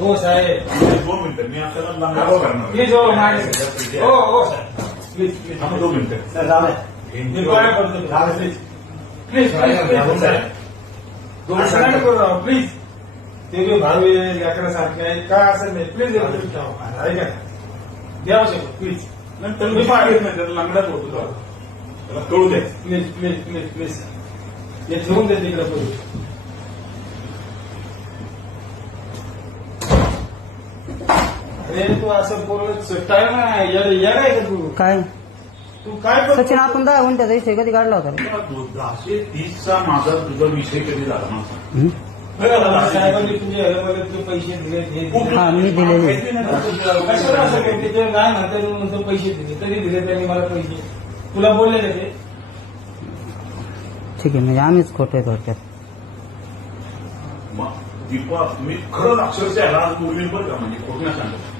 हो साहेब, 2 मिनिटं मी आपल्याला लंगडा करणार. प्लीज हो माझे हो हो साहेब प्लीज प्लीज थांबा 2 मिनिटं. सर जाऊ मी पाया पडतो प्लीज प्लीज प्लीज साहेब असं नका करू राव प्लीज. ते जे भावे लेकरासारखे आहे काय असं नाही प्लीज ऐका ना द्यावं शकतो प्लीज. नंतर मी पाय घेत नाही, त्याला लंगडाच होतो तो. त्याला कळू दे. प्लीज प्लीज प्लीज प्लीज हे ठेवून दे तिकडे पुढे. अरे तू असं बोलत टाइम नाही येणार का तू काय तू काय करतो? सचिन आपण 10 गुंठ्याचा विषय कधी काढला होता रे? 230चा माझा तुझा विषय कधी झाला ना? बघा, साहेबांनी तुझे ह्याच्यामध्ये ते पैसे दिले हे हा, मी दिलेले. कशाला असं करते? ते काय म्हणतात म्हणून पैसे दिले तरी दिले त्यांनी मला पैसे तुला बोलले का ते? ठीक आहे म्हणजे आम्हीच खोटे थोडक्यात. मग दीपा तुम्ही खरंच अक्षरशः ह्याला आज बोलली बरं का, म्हणजे खोट नाही सांगत.